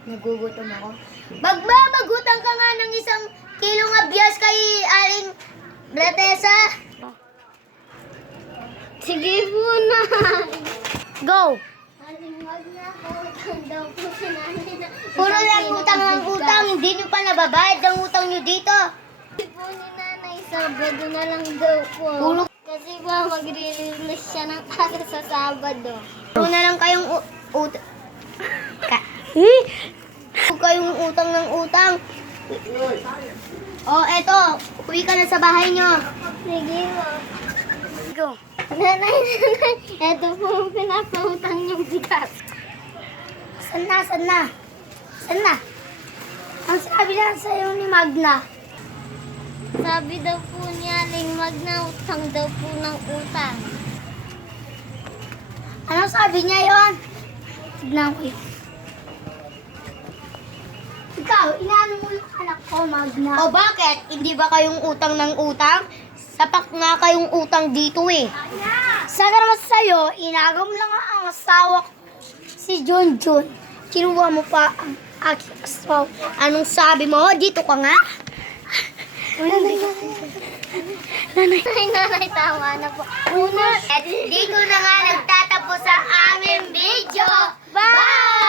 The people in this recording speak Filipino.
Nagugutom ako. Magbabagutang ka nga ng 1 kilong abyas kay Aling Bratesa. Sige po na. Go! Aling wag na po. Utang daw po si nanay na. Puro lang utang ng utang. Hindi nyo pa nababayad ang utang nyo dito. Sabi po ni nanay, Sabado na lang daw po. Puro, Kasi ba magre-release siya ng para sa Sabado. puro na lang kayong utang. Huwag kayong utang ng utang. Oh, eto. Uwi ka na sa bahay nyo. Sige po. Go. Nanay, ito po ang pinapautang niyong bigas. Saan na? Saan na? Saan na? Ang sabi lang sa'yo ni Magna. Sabi daw po niya, Aling Magna, utang daw po ng utang. Ano sabi niya yon? Tignan ko yun. Ikaw, inaano mo yung anak ko, Magna. O bakit? Hindi ba kayong utang ng utang? Sapak nga kayong utang dito eh. Sana naman sa'yo, inagam lang ang asawa ko, si Junjun. Kinuha mo pa ang aking asawa. Anong sabi mo? Dito ka nga? Nanay, tama na po. At dito na nga nagtatapos sa aming video. Bye!